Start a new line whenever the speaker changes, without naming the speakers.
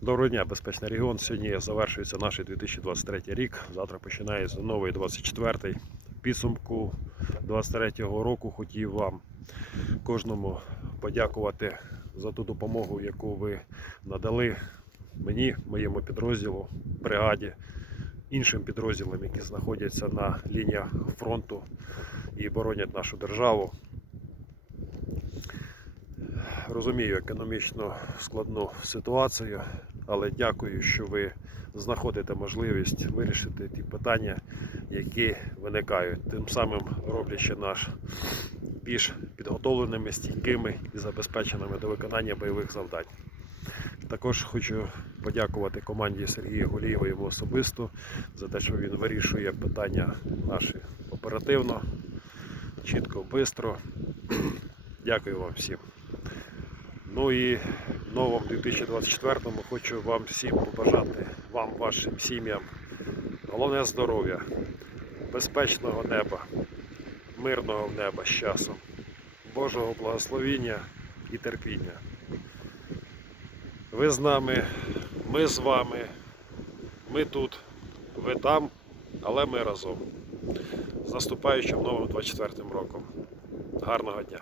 Доброго дня, безпечний регіон. Сьогодні завершується наш 2023 рік. Завтра починається новий 24-й. В Підсумку 23-го року хотів вам кожному подякувати за ту допомогу, яку ви надали мені, моєму підрозділу, бригаді, іншим підрозділам, які знаходяться на лініях фронту і боронять нашу державу. Розумію економічно складну ситуацію, але дякую, що ви знаходите можливість вирішити ті питання, які виникають, тим самим роблячи наш більш підготовленими, стійкими і забезпеченими до виконання бойових завдань. Також хочу подякувати команді Сергія Голієва йому особисто за те, що він вирішує питання наші оперативно, чітко, швидко. Дякую вам всім. Ну і в новому 2024-му хочу вам всім побажати, вам, вашим сім'ям, головне здоров'я, безпечного неба, мирного неба з часом, Божого благословіння і терпіння. Ви з нами, ми з вами, ми тут, ви там, але ми разом. З наступаючим новим 24 роком. Гарного дня!